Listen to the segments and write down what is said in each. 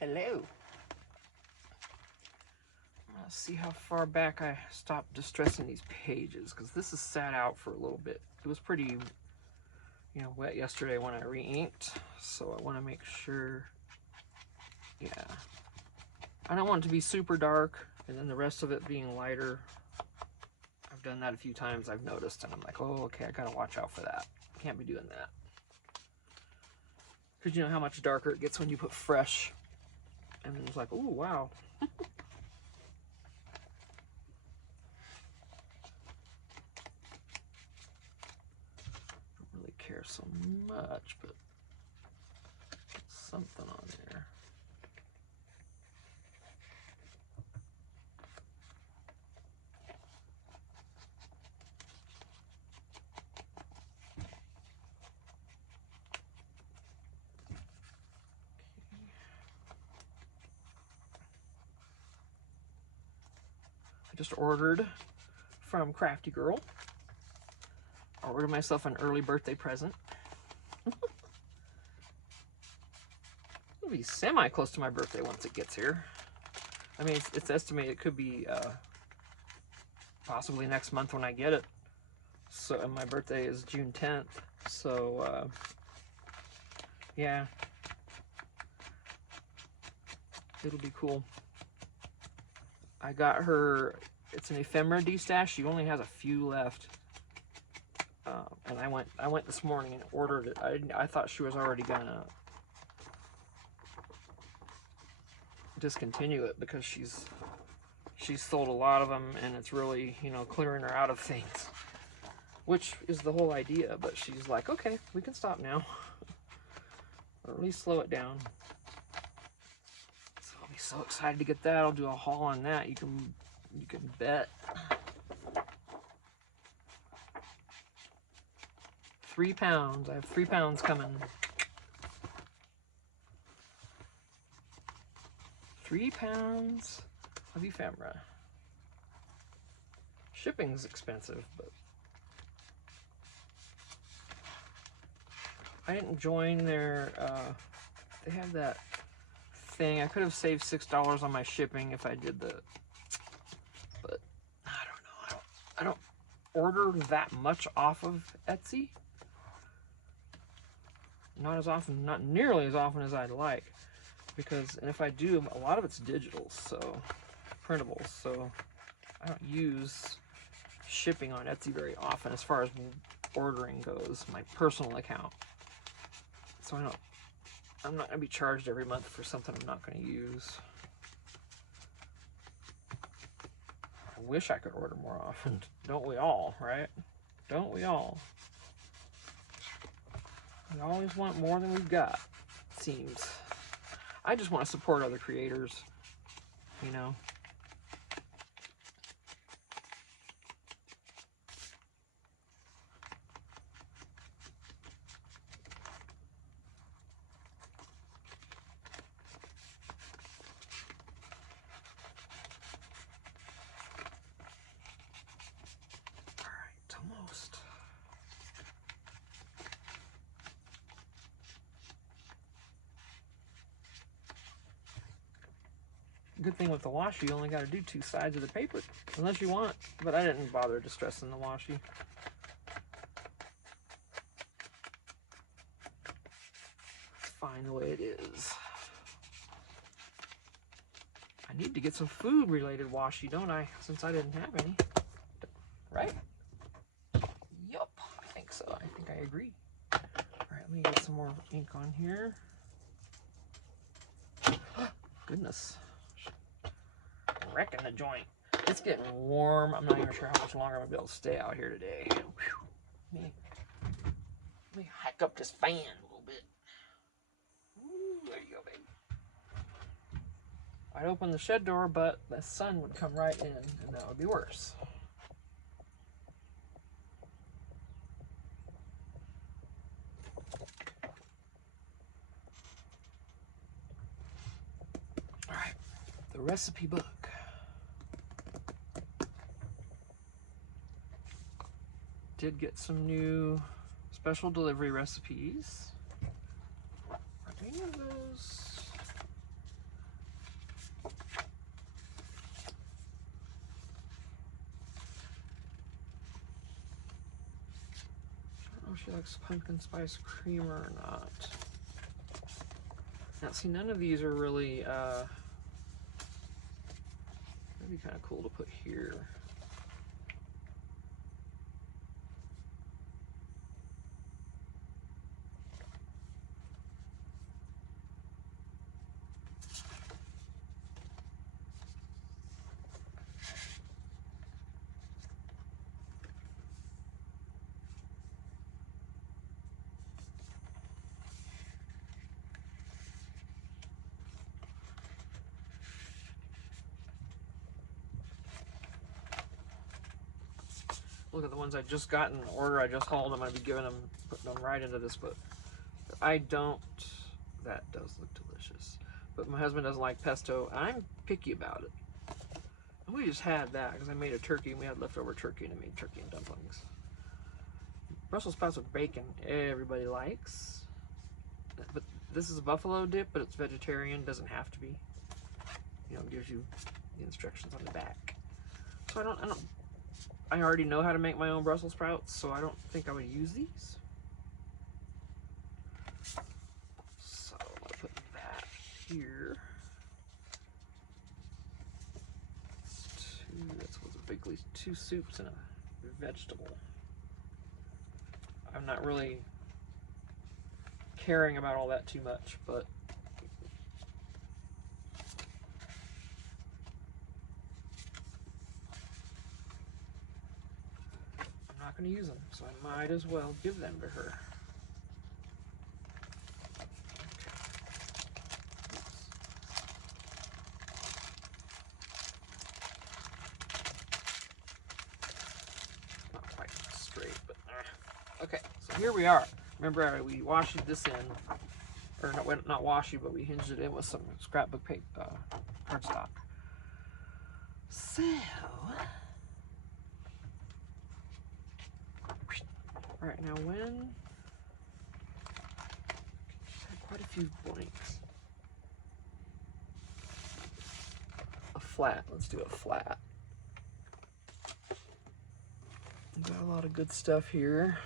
Hello. Let's see how far back I stopped distressing these pages, because this is sat out for a little bit. It was pretty, wet yesterday when I re-inked, so I want to make sure, yeah. I don't want it to be super dark, and then the rest of it being lighter. I've done that a few times, I've noticed, and I'm like, oh, okay, I gotta watch out for that. Can't be doing that. Because you know how much darker it gets when you put fresh, and it's like, oh, wow. Don't really care so much, but something on there. I just ordered from Crafty Girl. I ordered myself an early birthday present. It'll be semi-close to my birthday once it gets here. I mean, it's estimated it could be possibly next month when I get it. So, and my birthday is June 10th. So, yeah. It'll be cool. I got her, it's an ephemera D-stash. She only has a few left. And I went this morning and ordered it. I thought she was already gonna discontinue it because she's sold a lot of them, and it's really, clearing her out of things, which is the whole idea. But she's like, okay, we can stop now, or at least slow it down. So I'll be so excited to get that. I'll do a haul on that. You can bet. 3 pounds. I have 3 pounds coming. 3 pounds of ephemera. Shipping's expensive, but I didn't join their, they have that thing. I could have saved $6 on my shipping if I did but I don't know. I don't order that much off of Etsy. Not as often, not nearly as often as I'd like, and if I do, a lot of it's digital, so printables, so I don't use shipping on Etsy very often as far as ordering goes, my personal account. So I'm not gonna be charged every month for something I'm not gonna use. I wish I could order more often. Don't we all, right? Don't we all? We always want more than we've got, it seems. I just want to support other creators, Alright, almost. Good thing with the washi, you only got to do 2 sides of the paper, unless you want, but I didn't bother distressing the washi. It's fine the way it is. I need to get some food related washi, don't I? Since I didn't have any. Right? Yup, I think so. I think I agree. Alright, let me get some more ink on here. Goodness. Wrecking the joint. It's getting warm. I'm not even sure how much longer I'm gonna be able to stay out here today. Let me hike up this fan a little bit. Ooh, there you go, baby. I'd open the shed door, but the sun would come right in, and that would be worse. Alright, the recipe book. Did get some new special delivery recipes. Are any of those? if she likes pumpkin spice creamer or not. Now, see, none of these are really, that'd be kind of cool to put here. Look at the ones I just got in the order I just hauled. I'm going to be giving them, putting them right into this, but I don't, that does look delicious. But my husband doesn't like pesto. I'm picky about it. And we just had that because I made a turkey and we had leftover turkey and I made turkey and dumplings. Brussels sprouts with bacon, everybody likes. But this is a buffalo dip, but it's vegetarian, doesn't have to be. You know, it gives you the instructions on the back. So I already know how to make my own Brussels sprouts, so I don't think I would use these. So I'm gonna put that here. That's basically 2 soups and a vegetable. I'm not really caring about all that too much, but I'm not going to use them, so I might as well give them to her. Not quite straight, but okay. So here we are. Remember, we washed this in, or not washi, but we hinged it in with some scrapbook paper, cardstock. So, all right, now when quite a few blanks. A flat. Let's do a flat. Got a lot of good stuff here.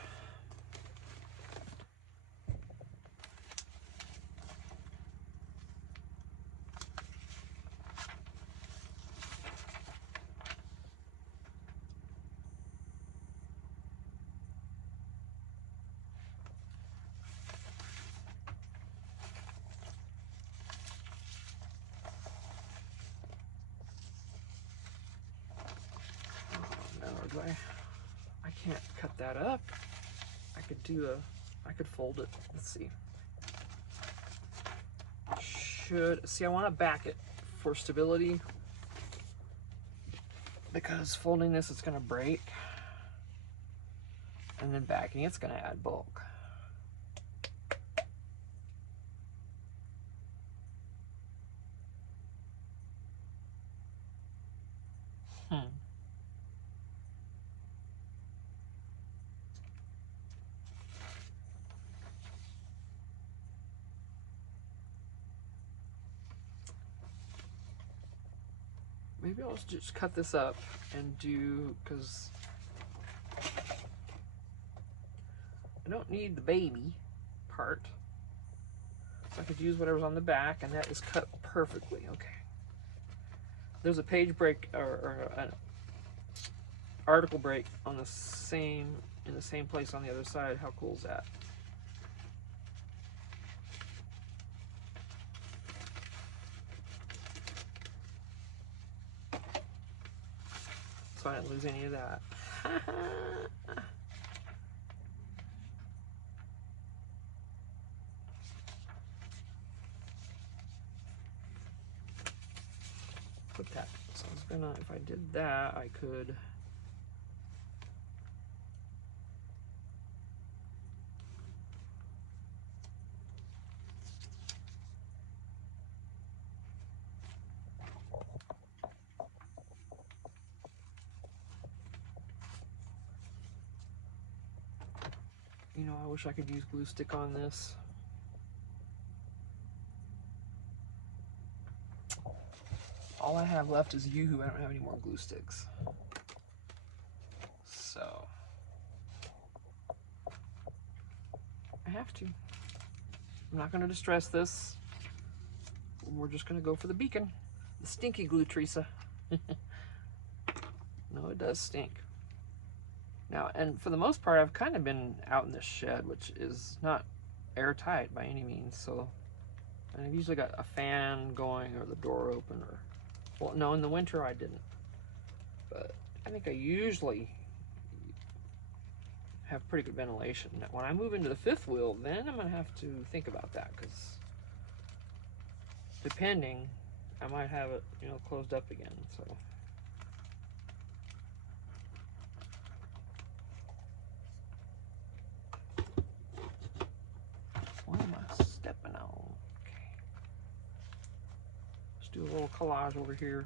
I can't cut that up. I could fold it. Let's see. I want to back it for stability because folding this, it's going to break. And then backing it's going to add bulk. Maybe I'll just cut this up and do, because I don't need the baby part. So I could use whatever's on the back, and that is cut perfectly. Okay. There's a page break or an article break on the same place on the other side. How cool is that? So I didn't lose any of that. Put that. So I was gonna, if I did that, I could. You know, I wish I could use glue stick on this. All I have left is Yoo-Hoo. I don't have any more glue sticks. So. have to. I'm not going to distress this. We're just going to go for the beacon. The stinky glue, Teresa. No, it does stink. Now, and for the most part, I've kind of been out in this shed, which is not airtight by any means. So, and I've usually got a fan going or the door open, or, well, no, in the winter I didn't. But I think I usually have pretty good ventilation. Now, when I move into the fifth wheel, then I'm going to have to think about that, because depending, I might have it, you know, closed up again. So. What am I stepping on? Okay. Let's do a little collage over here.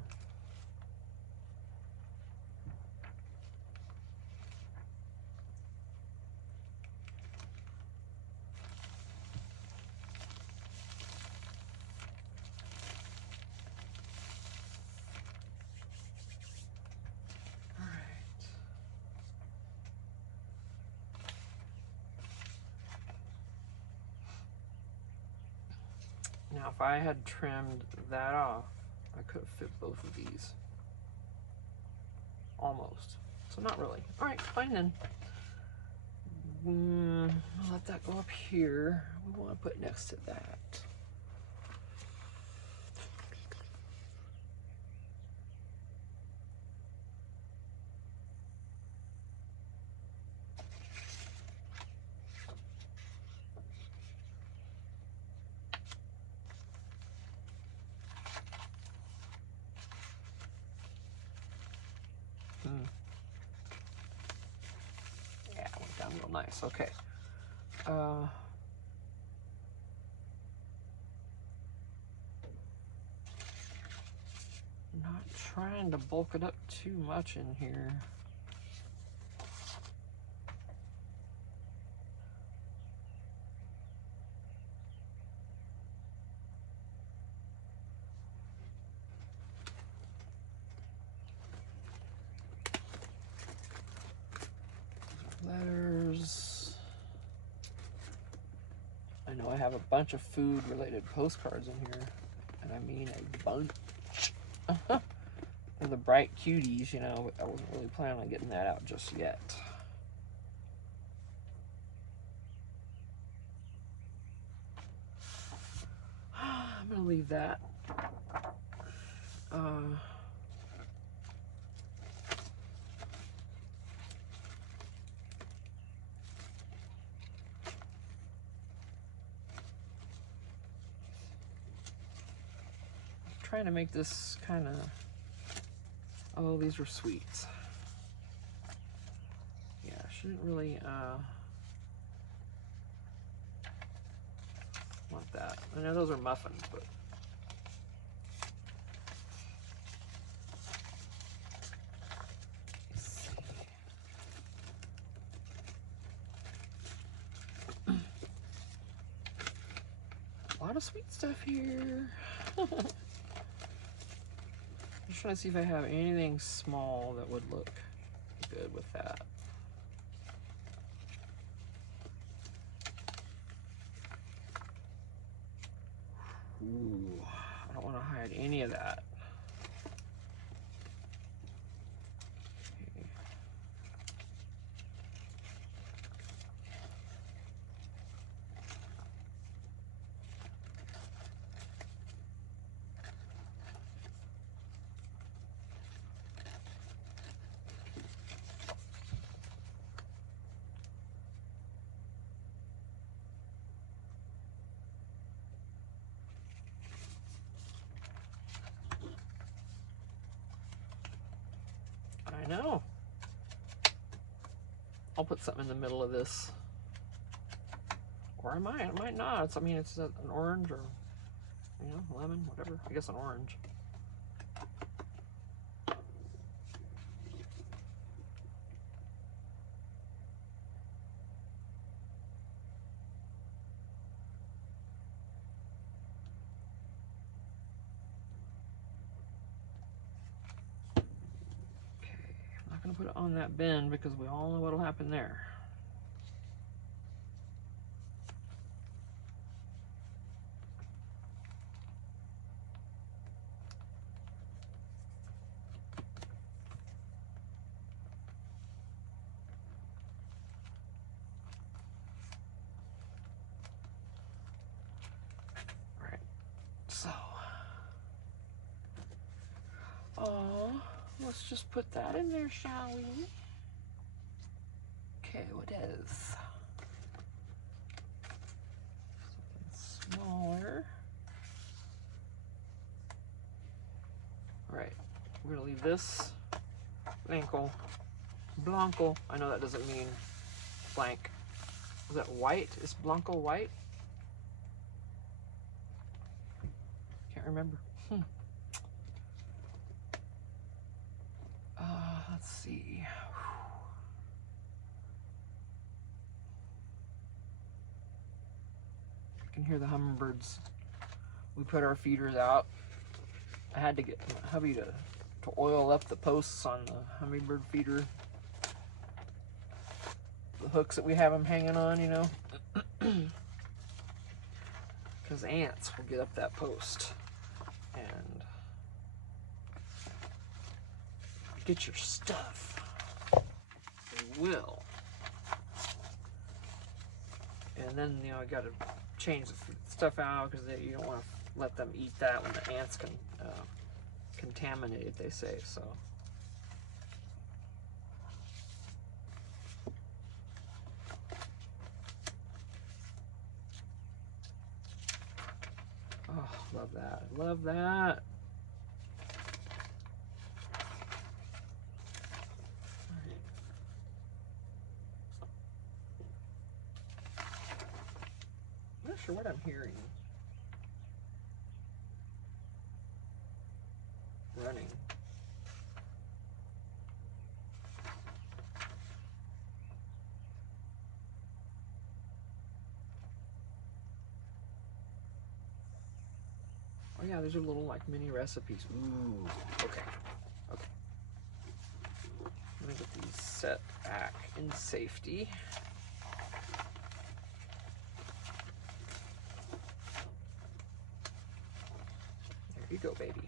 Now, if I had trimmed that off, I could have fit both of these. Almost. So not really. All right, fine then. I'll let that go up here. We want to put next to that. Yeah, it went down real nice. Okay. Not trying to bulk it up too much in here. Letters. I know I have a bunch of food related postcards in here, and I mean a bunch. And the bright cuties, you know, I wasn't really planning on getting that out just yet. I'm gonna leave that. Trying to make this kind of, oh, these were sweets. Yeah, I shouldn't really want that. I know those are muffins, but a lot of sweet stuff here. I'm just trying to see if I have anything small that would look good with that. Ooh, I don't want to hide any of that. Okay. I know. I'll put something in the middle of this. Or I might not. I mean, it's an orange or, you know, lemon, whatever. I guess an orange. Put it on that bin because we all know what'll happen there. So, oh, let's just put that in there, shall we? Okay, what is? Something smaller. All right, we're gonna leave this Blanco. I know that doesn't mean blank. Is that white? Is Blanco white? Can't remember. Let's see. I can hear the hummingbirds. We put our feeders out. I had to get my hubby to oil up the posts on the hummingbird feeder. The hooks that we have them hanging on, you know. Because ants will get up that post and get your stuff. They will. And then, you know, I got to change the stuff out because you don't want to let them eat that when the ants can contaminate it, they say. So. Oh, love that. Love that. I'm not sure what I'm hearing. Running. Oh yeah, these are little like mini recipes. Ooh, okay. Okay. I'm gonna get these set back in safety. There you go, baby.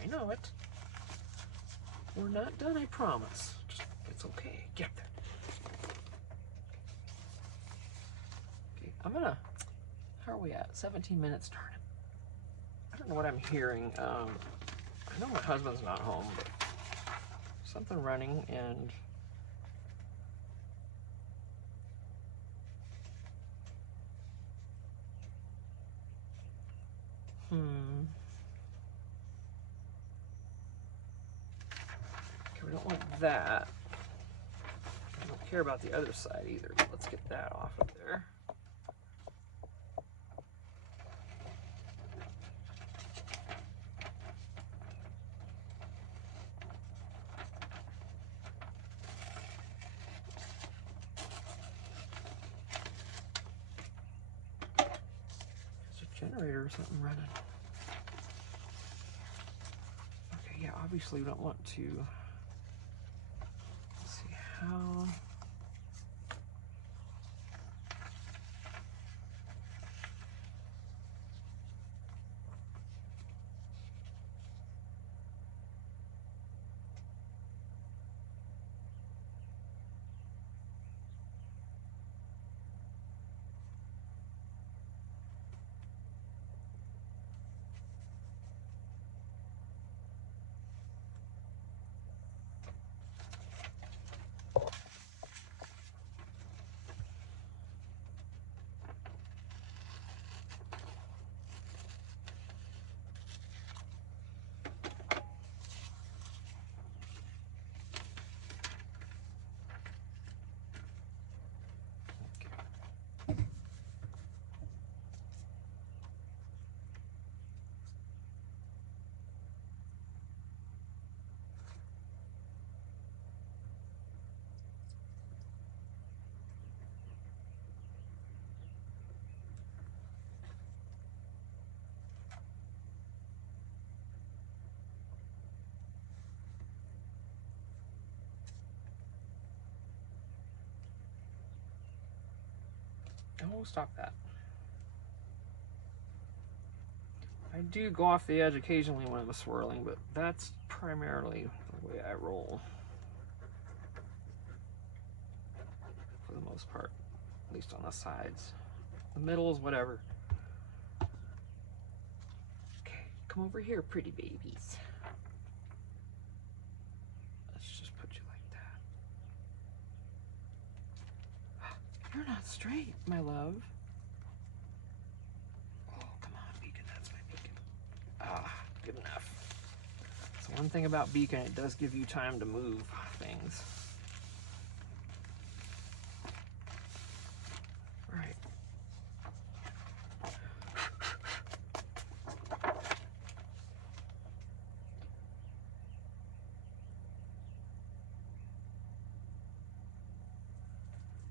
I know it. We're not done, I promise. Just, it's okay. Get up there. Okay, I'm gonna. How are we at? 17 minutes. Darn it. I don't know what I'm hearing. I know my husband's not home, but something running and. Okay, we don't want that. I don't care about the other side either. Let's get that off of there. Generator or something running. Okay, yeah, obviously we don't want to. Let's see how. Oh, stop that. I do go off the edge occasionally when I'm swirling, but that's primarily the way I roll. For the most part, at least on the sides. The middle is whatever. Come over here, pretty babies. Let's just put you like that. You're not straight, my love. Oh, come on, Beacon. That's my Beacon. Ah, good enough. So one thing about Beacon, it does give you time to move things. Right.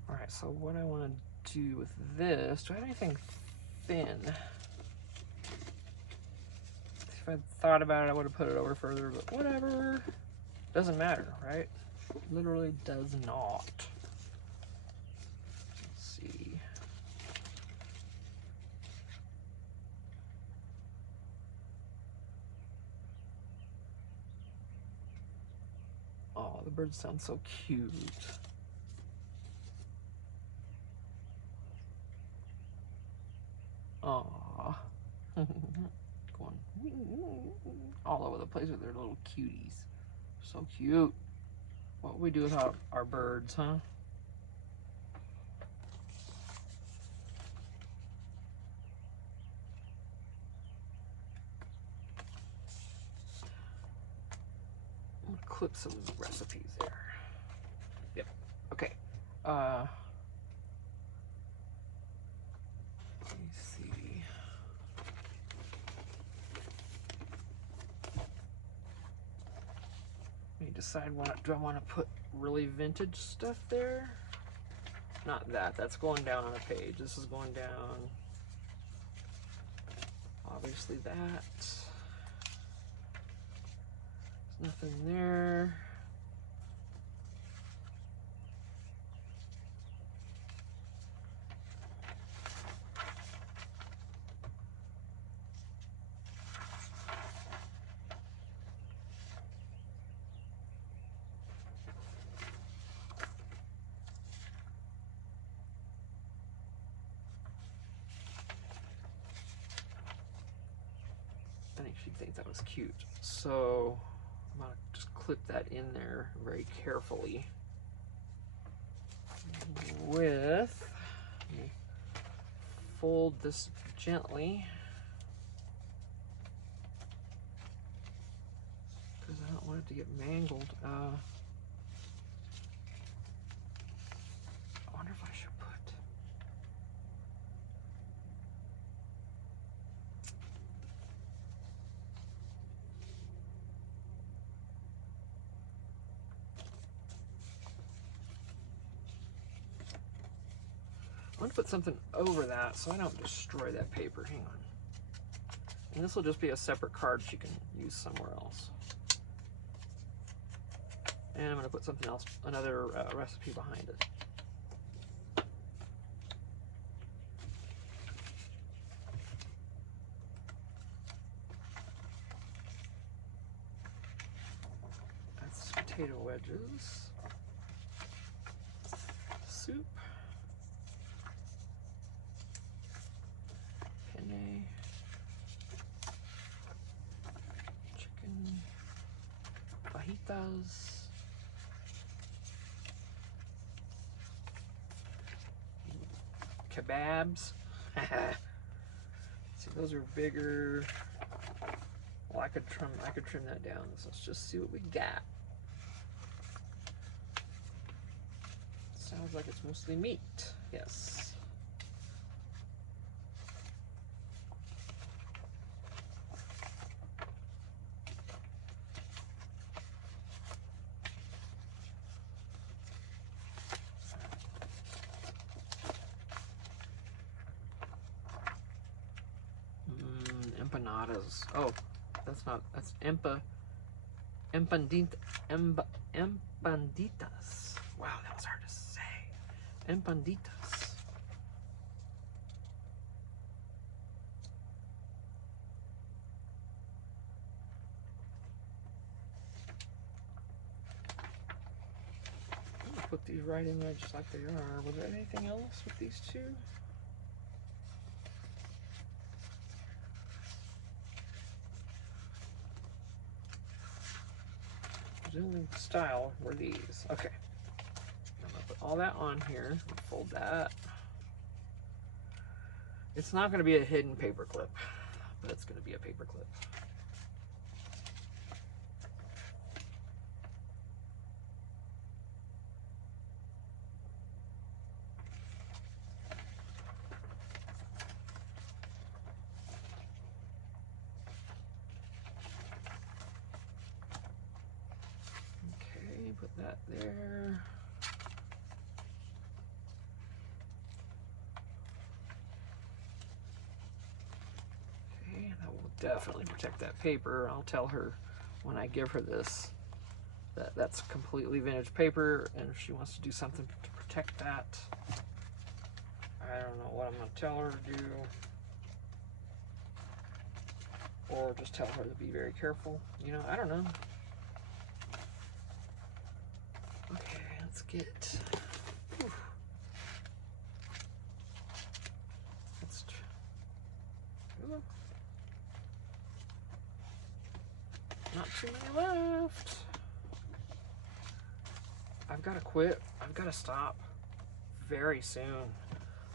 Alright, so what I want to do with this, do I have anything thin? If I'd thought about it, I would have put it over further, but whatever. Doesn't matter, right? Literally does not. Let's see. Oh, the birds sound so cute. Aww. Going all over the place with their little cuties. So cute. What would we do without our birds, huh? I'm gonna clip some recipes there. Yep. Okay. Let me see. Let me decide what do I want to put really vintage stuff there? Not that. That's going down on a page. This is going down. Obviously that. There's nothing there. I think she thinks that was cute. So I'm gonna just clip that in there very carefully. With, let me fold this gently because I don't want it to get mangled. I wonder if I should put. I'm going to put something over that so I don't destroy that paper. Hang on. And this will just be a separate card she can use somewhere else. And I'm going to put something else, another recipe behind it. That's potato wedges. Soup. Penne. Chicken. Fajitas. Kebabs. See, those are bigger. Well, I could trim that down. So let's just see what we got. Sounds like it's mostly meat. Yes. Empanadas. Oh, that's empanitas. Wow, that was hard to say. Empanitas. I'm gonna put these right in there just like they are. Was there anything else with these two? Presuming style were these. Okay. I'm gonna put all that on here. Fold that. It's not going to be a hidden paper clip, but it's going to be a paper clip. Okay, put that there. Okay, that will definitely protect that paper. I'll tell her when I give her this that that's completely vintage paper, and if she wants to do something to protect that, I don't know what I'm going to tell her to do, or just tell her to be very careful. You know, I don't know. Okay, let's get. Whew. Let's. Ooh. Not too many left. I've got to quit. I've got to stop very soon.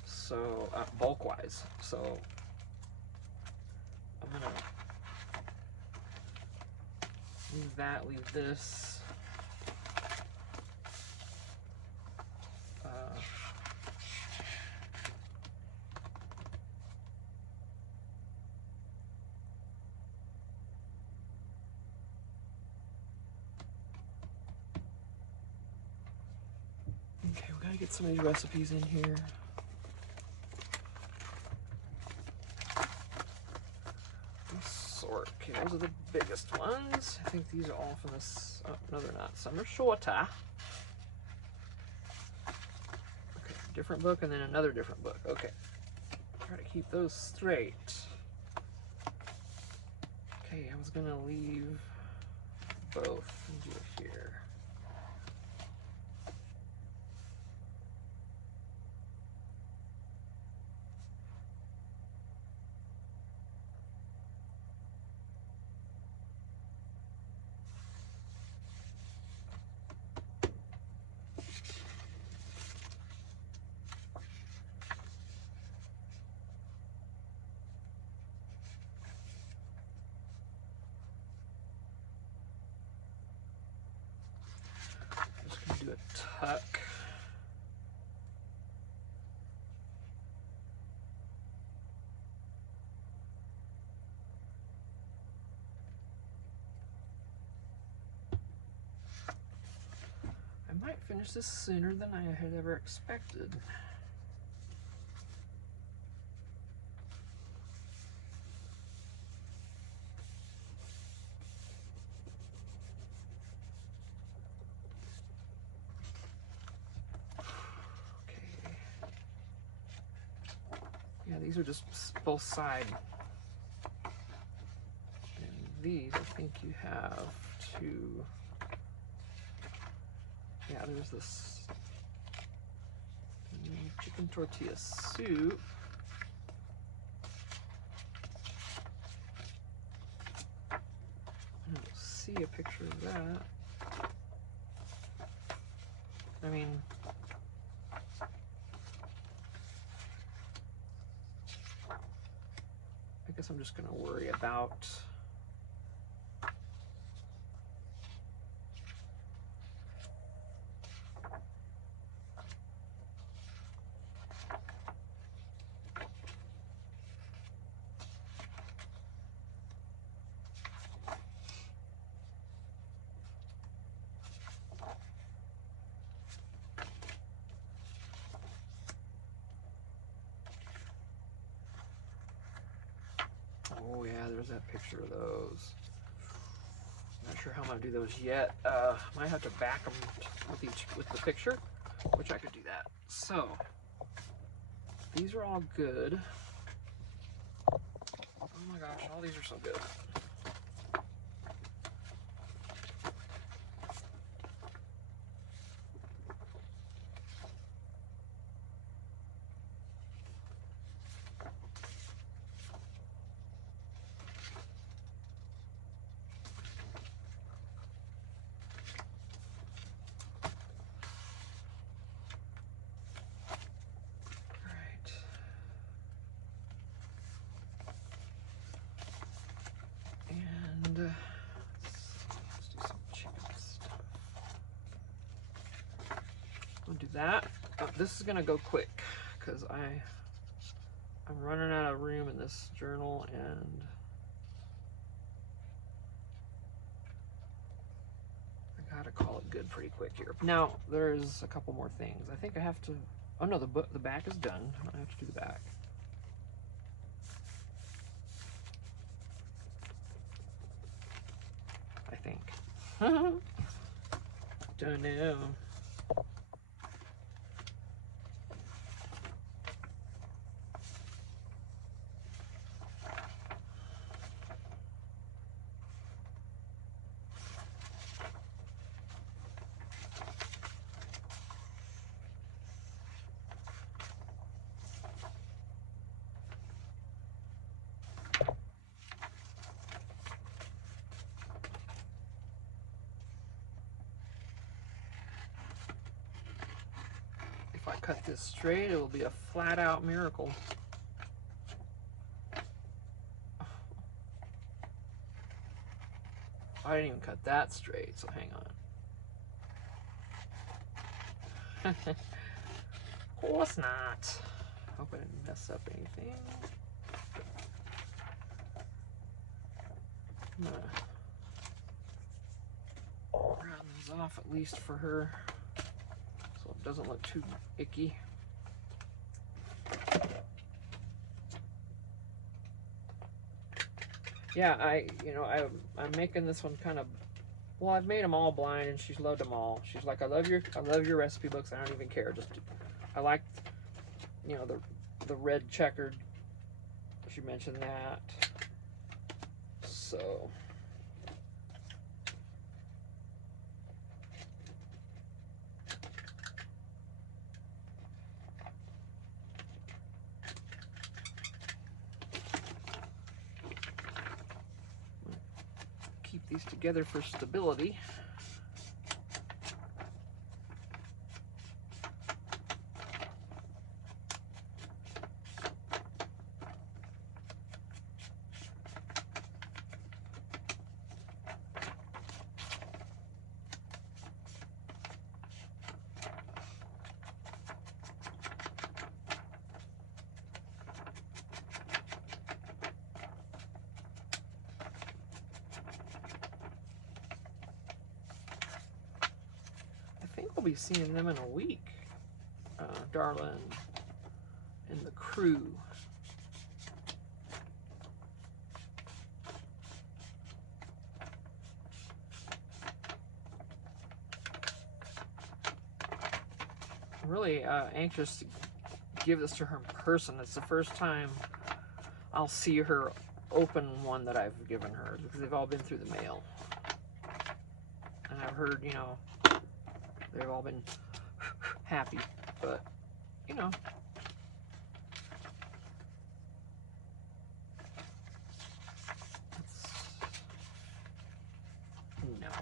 So bulk wise. So I'm gonna leave that. Leave this. Okay, we gotta get some of these recipes in here. Sort. Okay, those are the biggest ones. I think these are all from this. Oh, no, they're not. Some are shorter. Okay, different book and then another different book. Okay. Try to keep those straight. Okay, I was gonna leave both and do it here. Just gonna do a tuck. I might finish this sooner than I had ever expected. Okay. Yeah, these are just both side. And these, I think you have to. Yeah, there's this chicken tortilla soup. I don't see a picture of that. I mean, I guess I'm just going to worry about oh yeah, there's that picture of those. Not sure how I'm gonna do those yet. Might have to back them with the picture, which I could do that. So these are all good. Oh my gosh, all these are so good. that. This is gonna go quick because I'm running out of room in this journal, and I gotta call it good pretty quick here. Now there's a couple more things. I think I have to. Oh no, the back is done. I have to do the back. I think. Don't know. If I cut this straight, it will be a flat out miracle. I didn't even cut that straight, so hang on. Of course not. Hope I didn't mess up anything. I'm gonna round these off at least for her so it doesn't look too icky. Yeah, I'm making this one kind of, well, I've made them all blind, and she's loved them all. She's like, I love your recipe books. I don't even care. I liked, the red checkered. She mentioned that. So keep these together for stability. We'll be seeing them in a week. Darla and the crew. I'm really anxious to give this to her in person. It's the first time I'll see her open one that I've given her, because they've all been through the mail. And I've heard, they've all been happy, but, no,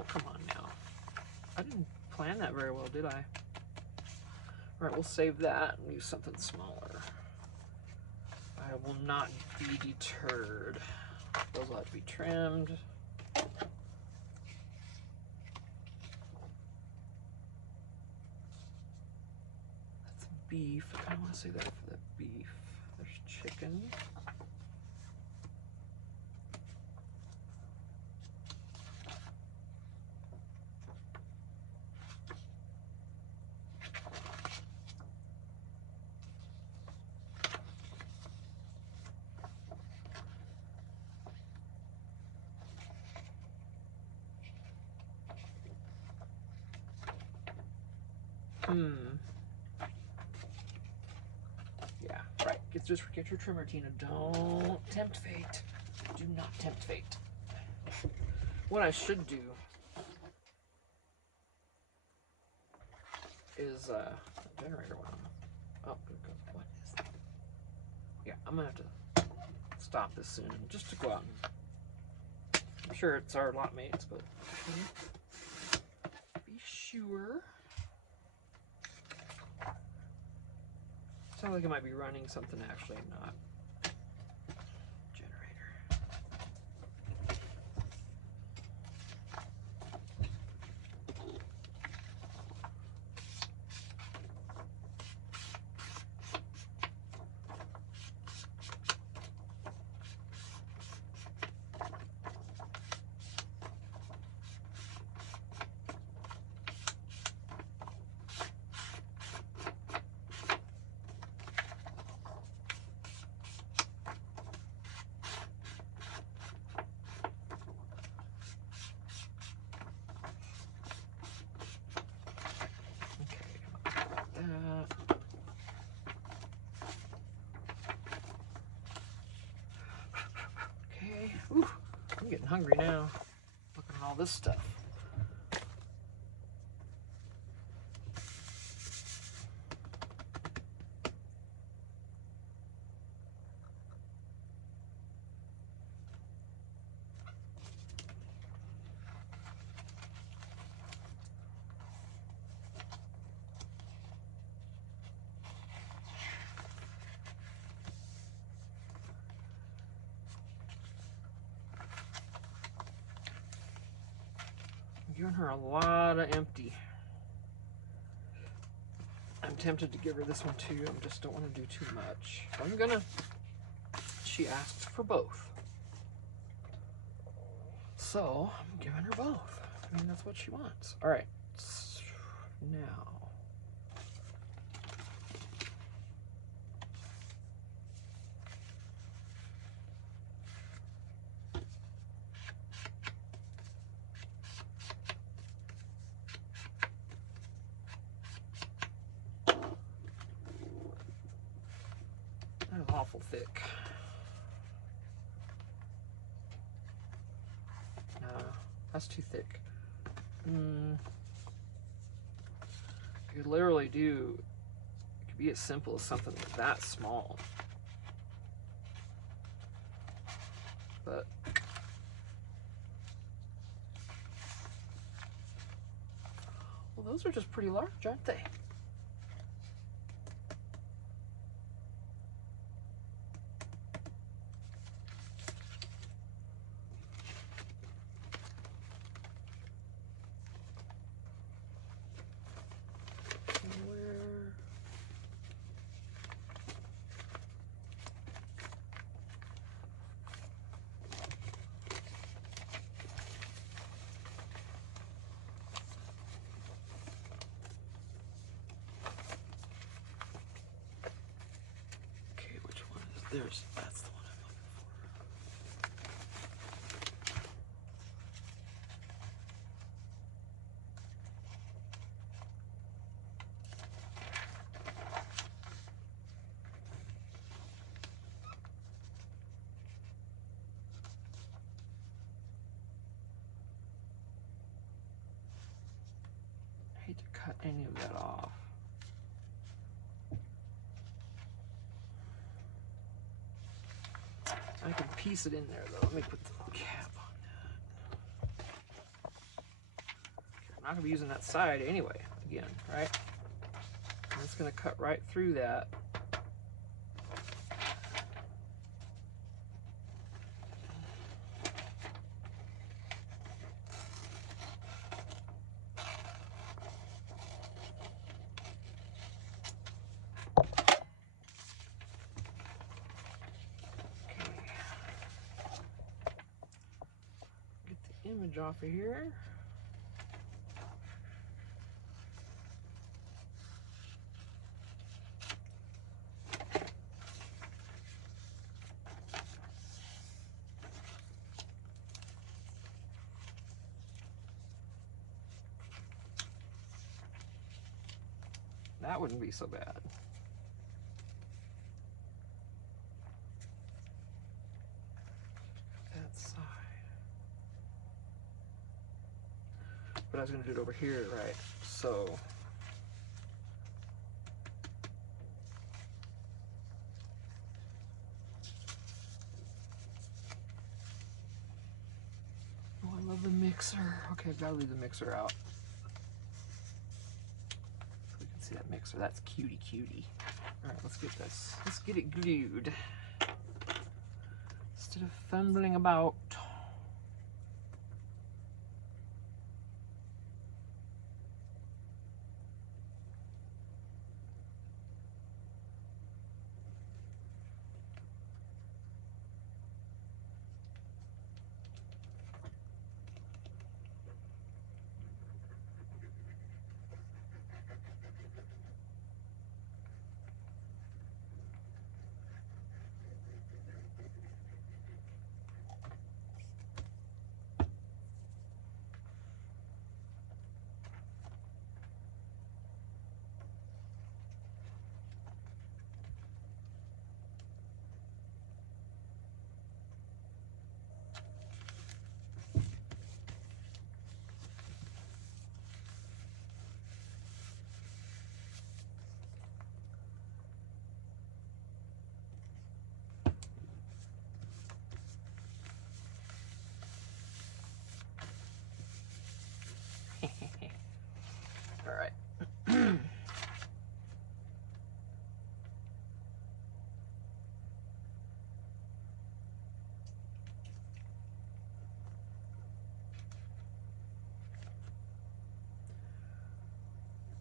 come on now. I didn't plan that very well, did I? All right, we'll save that and use something smaller. I will not be deterred. Those will have to be trimmed. That's beef. I kind of want to save that for the beef. There's chicken. Yeah, right. Get your trimmer, Tina. Don't tempt fate. Do not tempt fate. What I should do is generator one. Oh, what is that? Yeah, I'm gonna have to stop this soon just to go out and, I'm sure it's our lot mates, but be sure. Sounds like it might be running something, actually not. Generator. getting hungry now, looking at all this stuff. Giving her a lot of empty. I'm tempted to give her this one too. I just don't want to do too much. I'm gonna. She asked for both, so I'm giving her both. I mean, that's what she wants. All right, now. That was awful thick. No, that's too thick. You could literally do, it could be as simple as something that small. But well, those are just pretty large, aren't they? That's the one I'm looking for. I hate to cut any of that off. I can piece it in there though. Let me put the cap on that. I'm not gonna be using that side anyway, again, right? And it's gonna cut right through that. Image off of here. That wouldn't be so bad. That side. But I was going to do it over here, right? So oh, I love the mixer. Okay, I've got to leave the mixer out. So we can see that mixer. That's cutie cutie. All right, let's get this. Let's get it glued. Instead of fumbling about.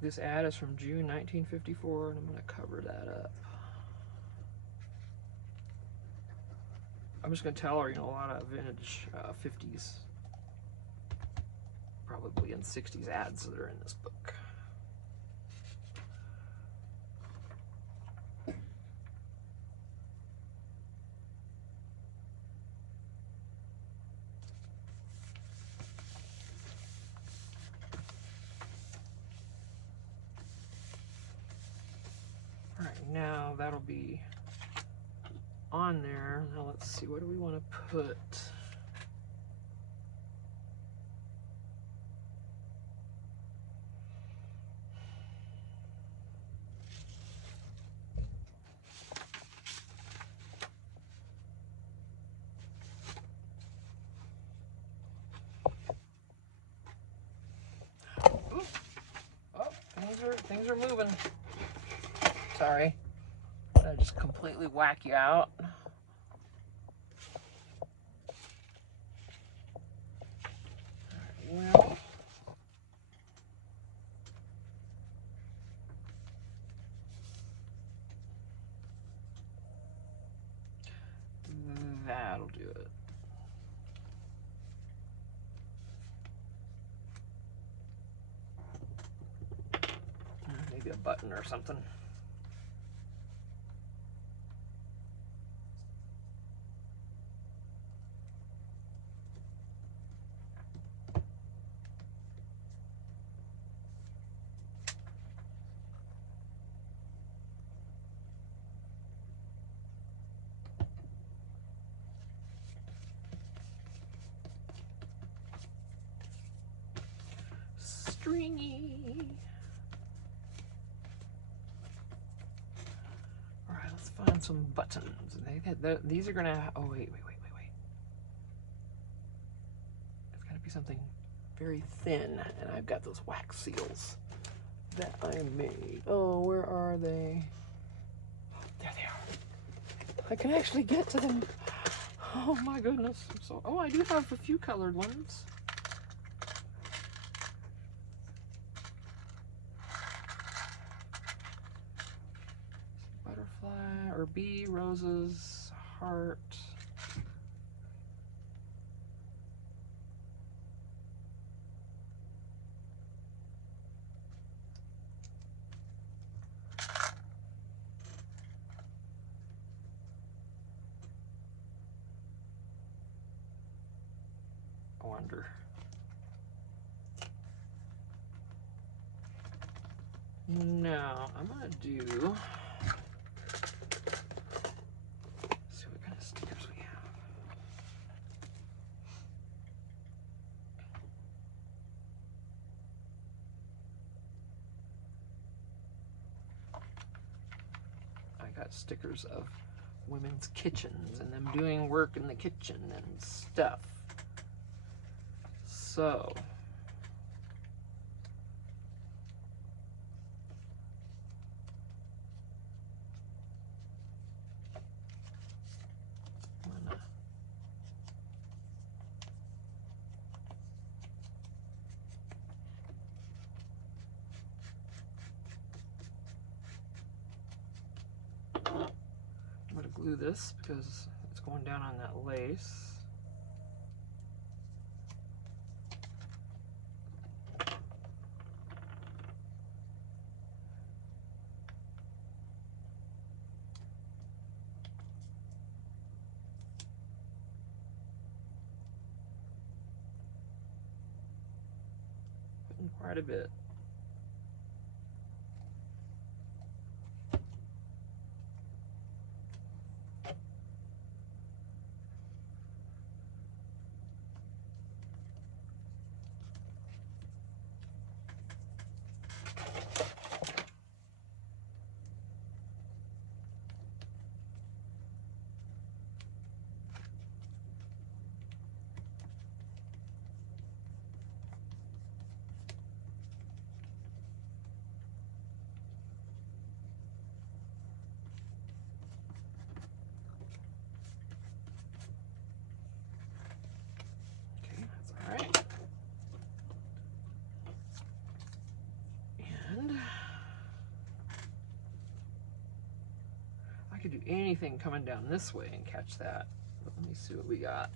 This ad is from June 1954, and I'm going to cover that up. I'm just going to tell her, you know, a lot of vintage 50s, probably in 60s ads that are in this book. All right, now that'll be on there. Now let's see, what do we want to put? Ooh. Oh, things are moving. Sorry, I just completely whack you out. Well, that'll do it. Maybe a button or something. Stringy. All right, let's find some buttons. These are gonna. Oh wait. It's gotta be something very thin, and I've got those wax seals that I made. Oh, where are they? There they are. I can actually get to them. Oh my goodness. Oh, I do have a few colored ones. Butterfly or bee, roses, heart. I wonder. No, I'm gonna do. Let's see what kind of stickers we have. I got stickers of women's kitchens and them doing work in the kitchen and stuff. So I'm gonna glue this because it's going down on that lace. Putting quite a bit. could do anything coming down this way and catch that. But let me see what we got.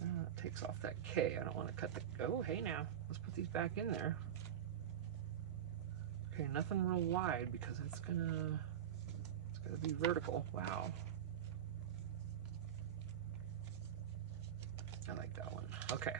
That takes off that K. I don't want to cut the... Oh, hey now. Let's put these back in there. Okay, nothing real wide because it's gonna be vertical. Wow. I like that one. Okay.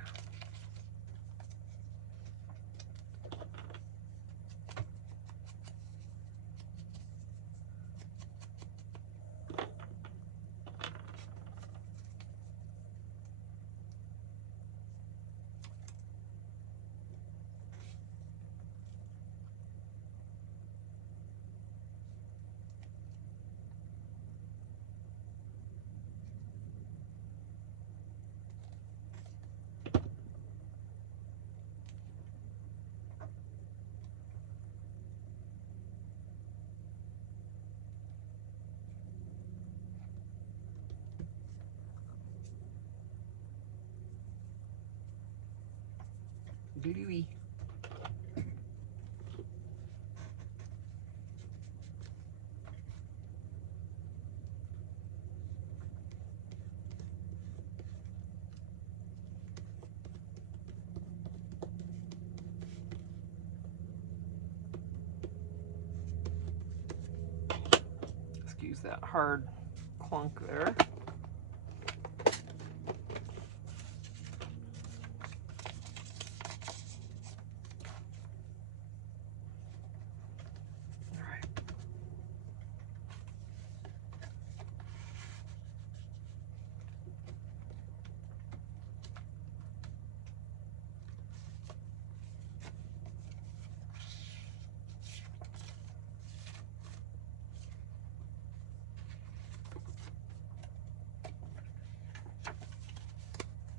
Doo-doo-wee. Excuse that hard clunk there.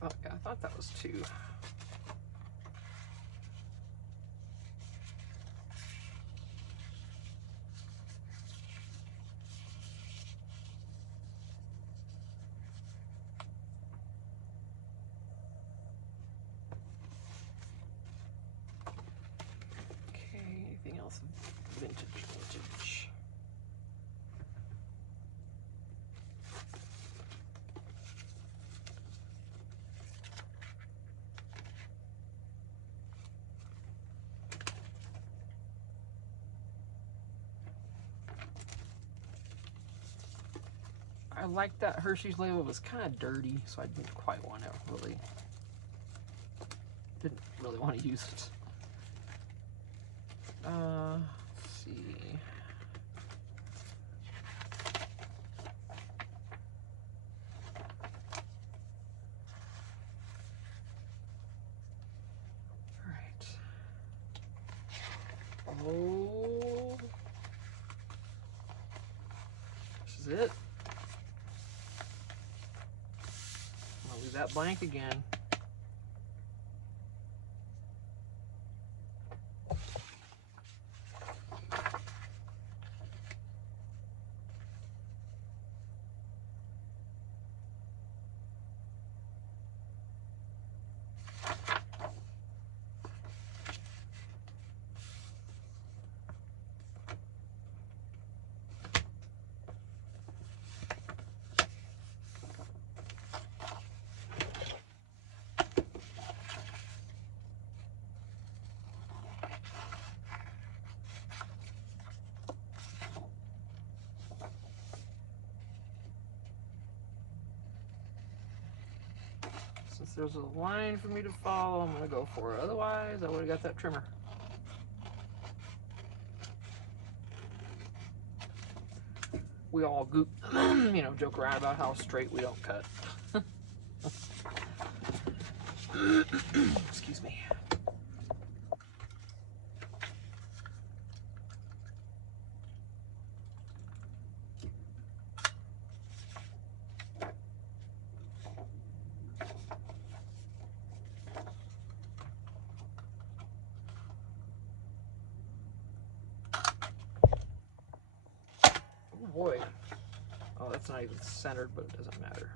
Oh, yeah, I thought that was two. Okay, anything else vintage? I like that Hershey's label. It was kind of dirty, so I didn't quite want to didn't really want to use it. Let's see. All right. Oh, this is it. I'll leave that blank again. Since there's a line for me to follow, I'm going to go for it. Otherwise, I would have got that trimmer. We all joke around about how straight we don't cut. Excuse me. boy. Oh, that's not even centered, but it doesn't matter.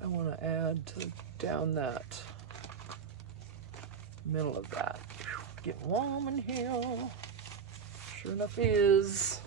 I want to add to down that middle of that. Getting warm in here. Sure enough is.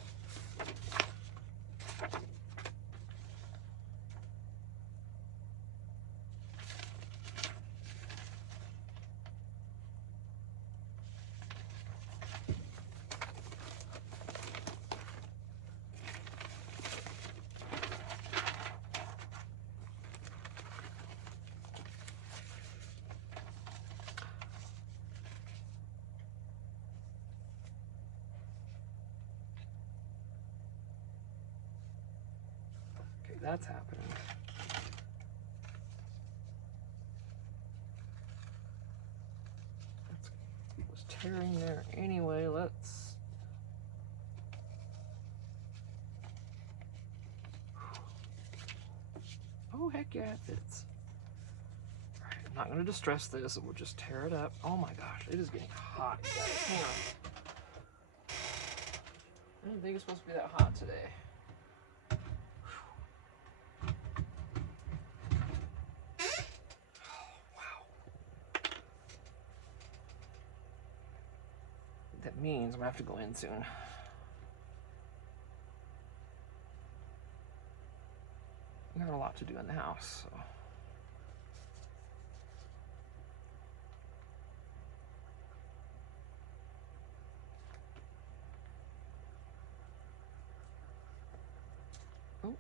That's happening. It was tearing there anyway. Let's. Oh, heck yeah, it fits. All right, I'm not going to distress this. We'll just tear it up. Oh my gosh, it is getting hot, you guys. Hang on. I didn't think it's supposed to be that hot today. That means I'm gonna have to go in soon. We got a lot to do in the house, so. Oh.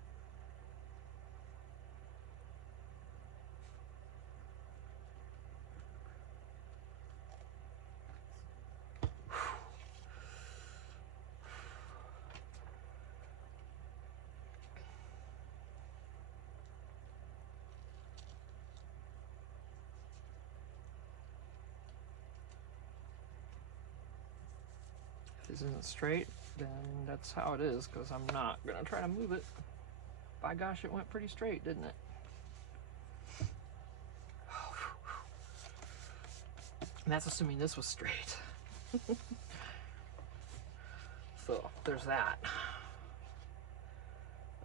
If this isn't straight, then that's how it is, because I'm not gonna try to move it. By gosh, it went pretty straight, didn't it? And that's assuming this was straight. So there's that.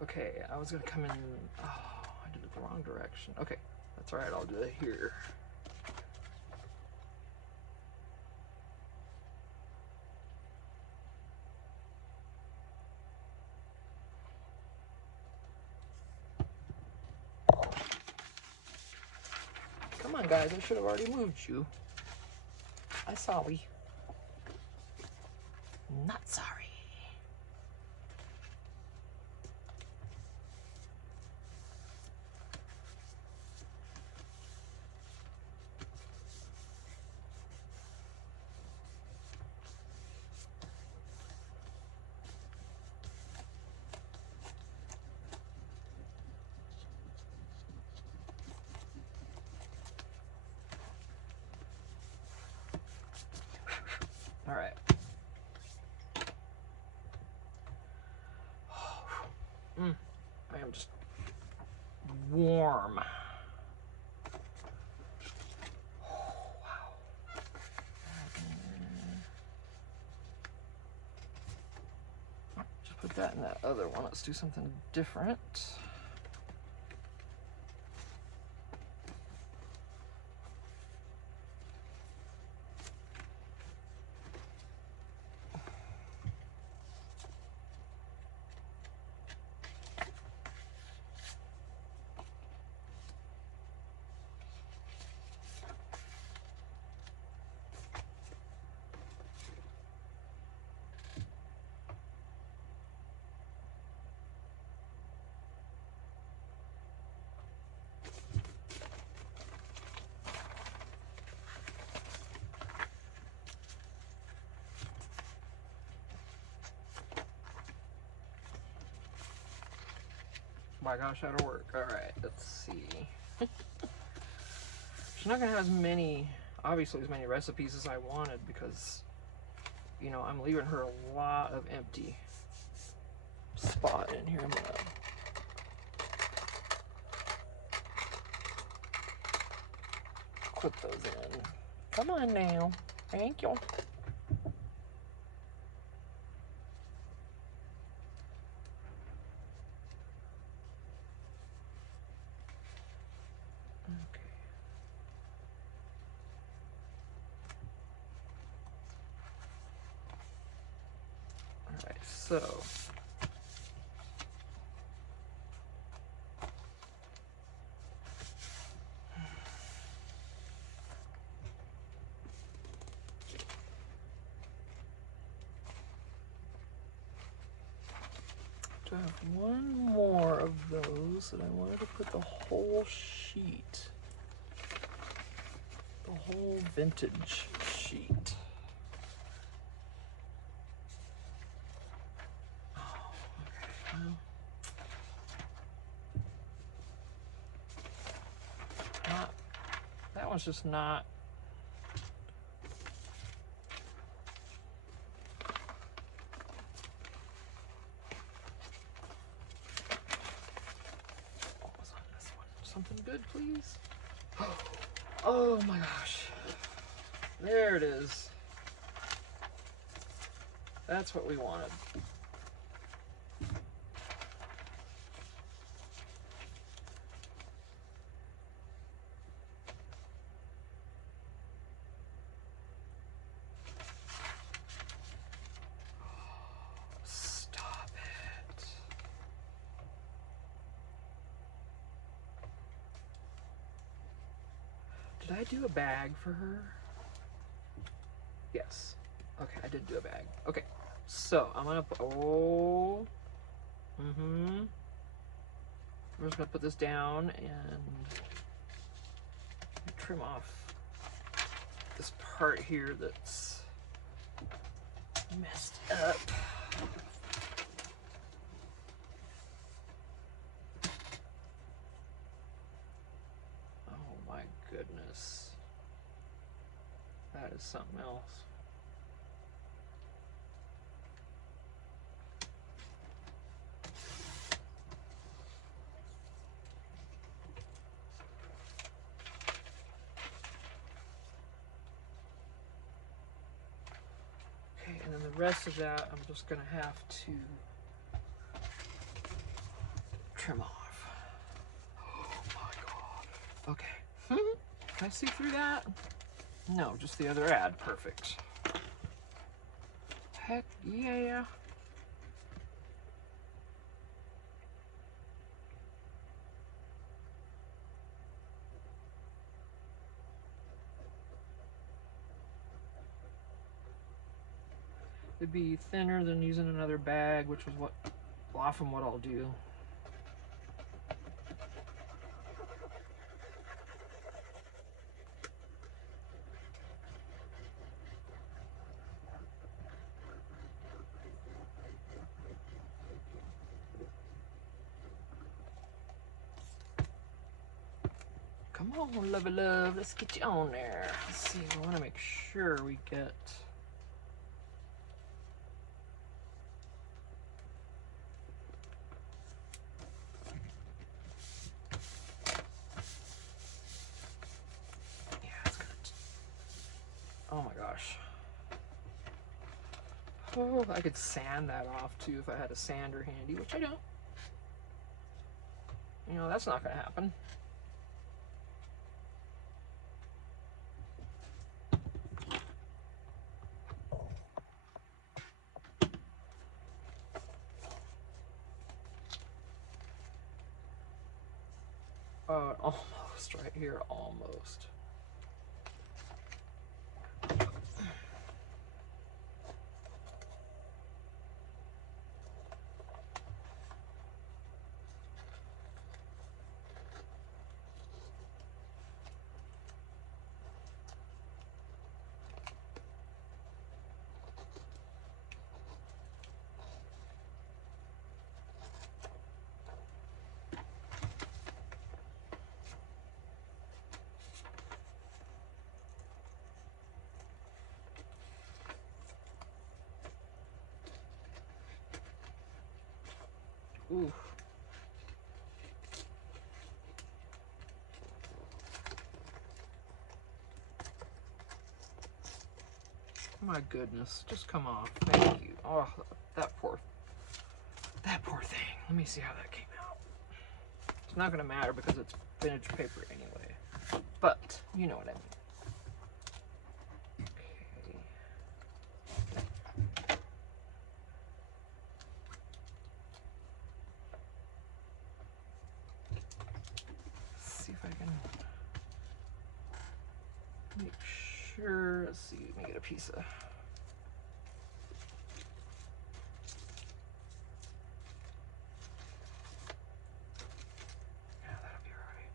Okay, I was gonna come in. Oh, I did it the wrong direction. Okay, that's all right. I'll do it here. Come on, guys. I should have already moved you. I'm sorry. Not sorry. All right. I am just warm. Oh, wow. Just put that in that other one. Let's do something different. my gosh, that'll work. Alright, let's see. She's not going to have as many, obviously, as many recipes as I wanted because, you know, I'm leaving her a lot of empty spot in here. I'm going to put those in. Come on now. Thank you. Alright, so do I have one more of those that I wanted to put the whole sheet, the whole vintage sheet. Oh, okay. Well, not, that one's just not. What was on this one? Something good, please. Oh my gosh. There it is. That's what we wanted. Stop it. Did I do a bag for her? Yes. Okay, I did do a bag. Okay, so I'm gonna put, oh, I'm just gonna put this down and trim off this part here that's messed up. Oh my goodness. That is something else. Okay, and then the rest of that I'm just gonna have to trim off. Oh my god. Okay. Can I see through that? No, just the other ad. Perfect. Heck yeah. It'd be thinner than using another bag, which is what often what I'll do. Come on, lovey love, let's get you on there. Let's see, we want to make sure we get. Yeah, it's good. Oh my gosh. Oh, I could sand that off too if I had a sander handy, which I don't. You know, that's not going to happen. Almost right here, almost. Ooh. My goodness, just come off. Thank you. Oh, that poor thing. Let me see how that came out. It's not going to matter because it's vintage paper anyway. But, you know what I mean. See if I can make sure. Let's see, let me get a piece of. Yeah, that'll be alright.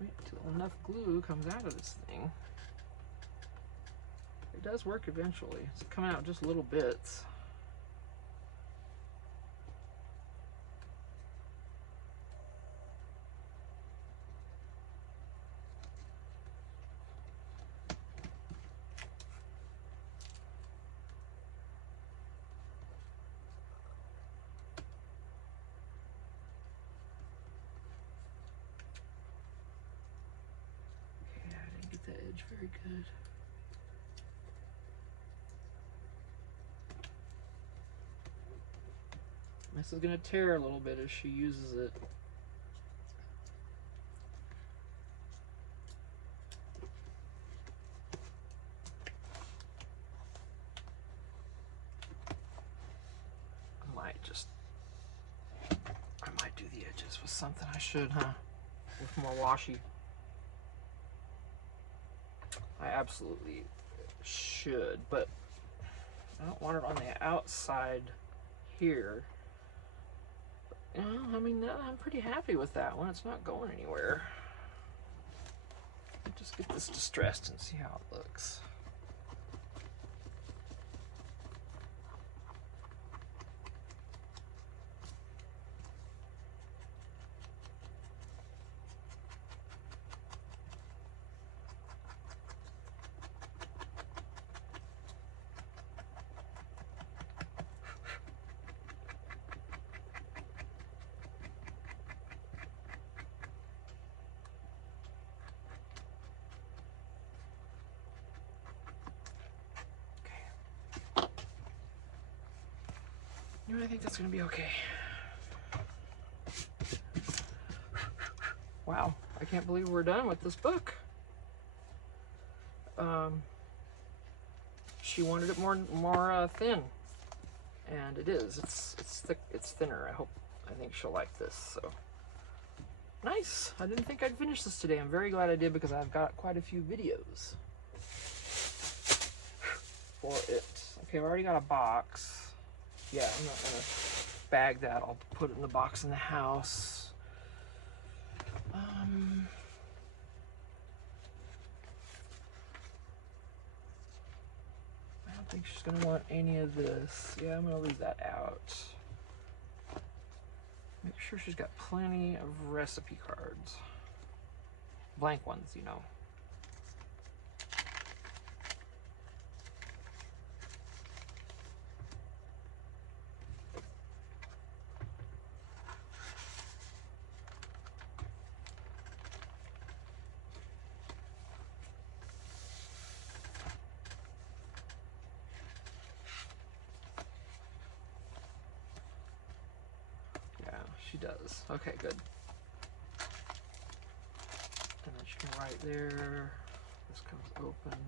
Wait till enough glue comes out of this thing. It does work eventually. It's coming out just little bits. Yeah, I didn't get the edge very good. This is going to tear a little bit as she uses it. I might do the edges with something. I should, huh? With more washi. I absolutely should, but I don't want it on the outside here. You know, I mean, I'm pretty happy with that one. It's not going anywhere. I'll just get this distressed and see how it looks. You know, I think that's gonna be okay. Wow, I can't believe we're done with this book. She wanted it more thin, and it is. It's thick. It's thinner. I think she'll like this. So nice. I didn't think I'd finish this today. I'm very glad I did because I've got quite a few videos for it. Okay, I've already got a box. Yeah, I'm not gonna bag that. I'll put it in the box in the house. I don't think she's gonna want any of this. Yeah, I'm gonna leave that out. Make sure she's got plenty of recipe cards. Blank ones, you know. She does. Okay, good. And then she can write there. This comes open.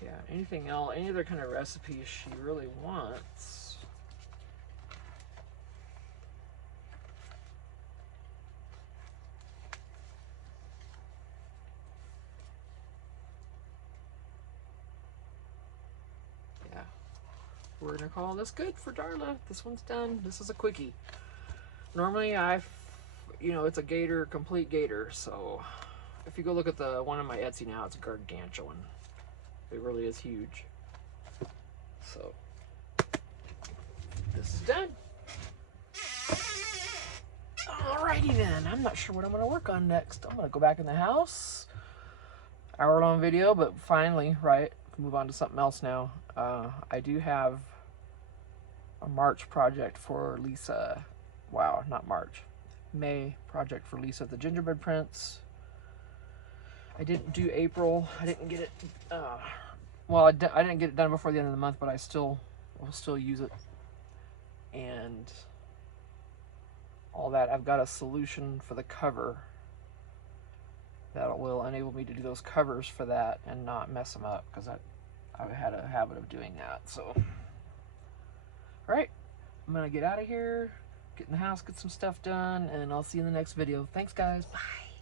Yeah, anything else, any other kind of recipes she really wants. We're gonna call this good for Darla. This one's done. This is a quickie. Normally it's a gator, complete gator, so if you go look at the one on my Etsy now, it's gargantuan. It really is huge. So this is done. Alrighty then, I'm not sure what I'm going to work on next. I'm going to go back in the house. Hour-long video, but finally, right, move on to something else now. I do have a March project for Lisa. Wow, not March. May project for Lisa, the gingerbread prints. I didn't do April. I didn't get it. Well, I didn't get it done before the end of the month, but I will still use it. And all that. I've got a solution for the cover that will enable me to do those covers for that and not mess them up, because I've had a habit of doing that. So, all right, I'm gonna get out of here, get in the house, get some stuff done, and I'll see you in the next video. Thanks, guys. Bye.